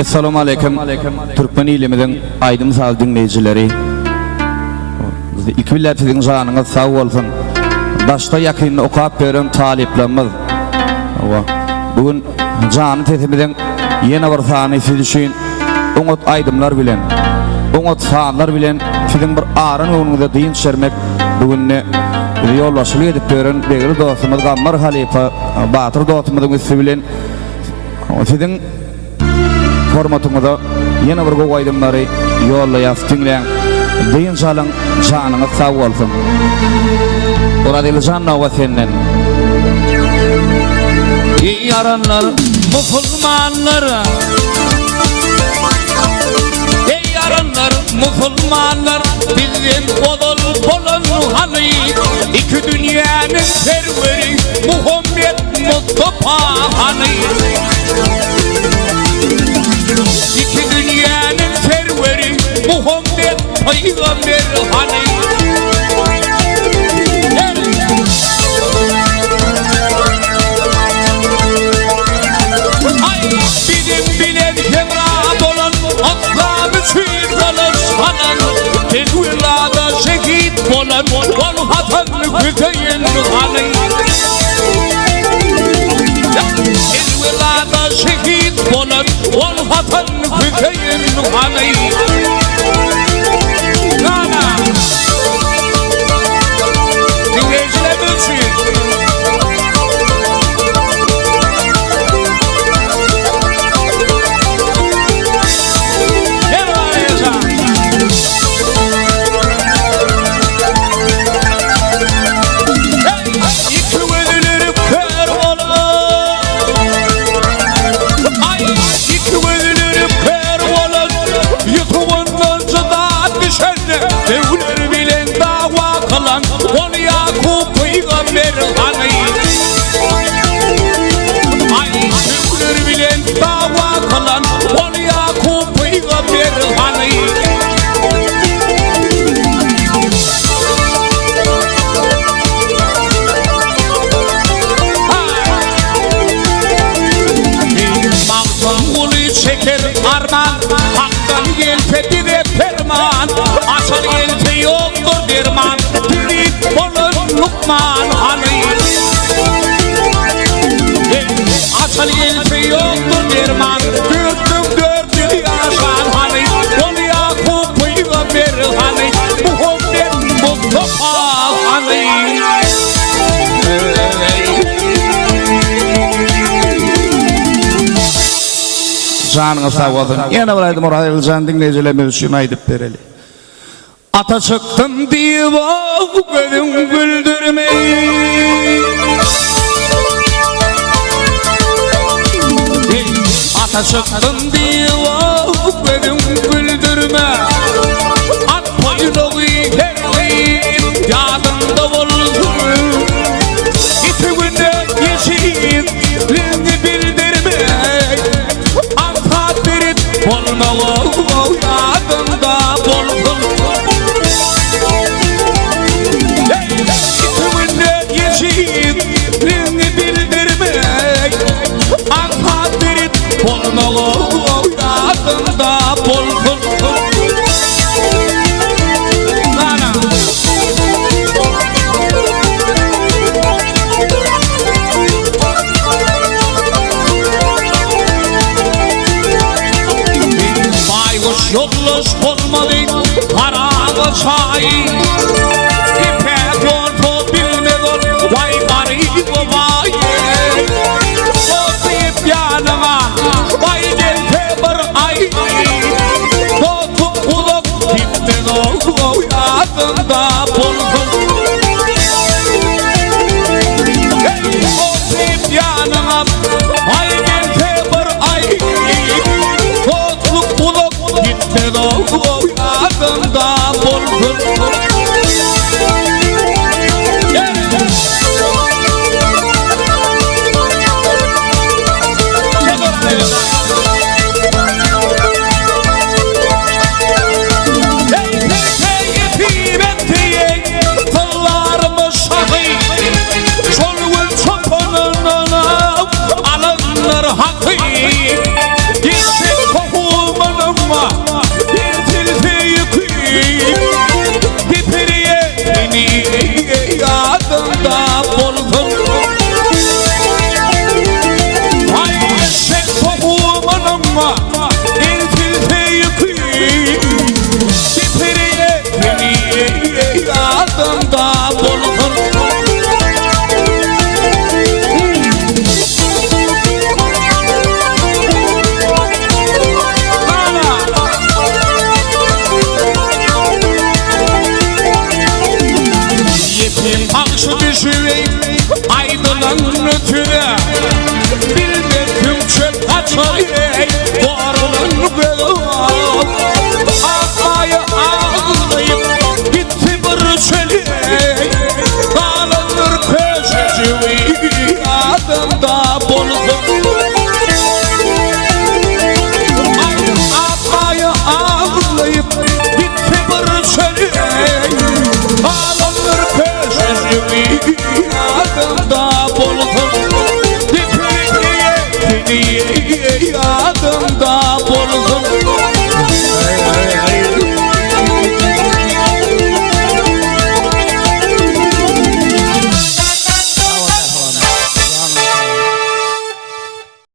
Assalamu alaikum. Türkmen ilimizin aydın saz dinleyicileri. İkbillerinin canınız sağ olsun. Başta yakınını okuyup veren taliplerimiz. Bugün canı tetimizin yeni bir saniyesi düşün. Umut aydımlar bilen, umut sağlar bilen sizin bir ağrın önünüzde deyin şermek bugün ne yollaşılı edip veren değerli dostumuz Gammar Halife Batır dostumuzun ismi bilen sizin formatımızda yeni bir goy aydımları yolla yastınlayan deyin çalın canınız sağ olsun. Orada canına ve senden. İyi yaranlar, Müslümanlar. Ey yaranlar, Müslümanlar. Bizim odol olan hani iki dünyanın serveri Muhammed Mustafa hani. İki dünyanın serveri Muhammed Peygamber hani. Lukman hani asal yelfi yoktur derman dürttüm dört yaşan hani ol Yakup Peygamber hani Muhammed Mustafa hani. Canınız sağ olsun. Yine buraydı Murat Can dinleyicilerimiz için aydıp vereli. Ata çıktım diye bak gözüm güldürmeyi. Ata çıktım diye bak gözüm güldürme. At boyunu giderim yadında olsun. İtibinde yeşilliğini bildirme. At verip olma o yadında olsun. Yolluş olmadı, karalı çay.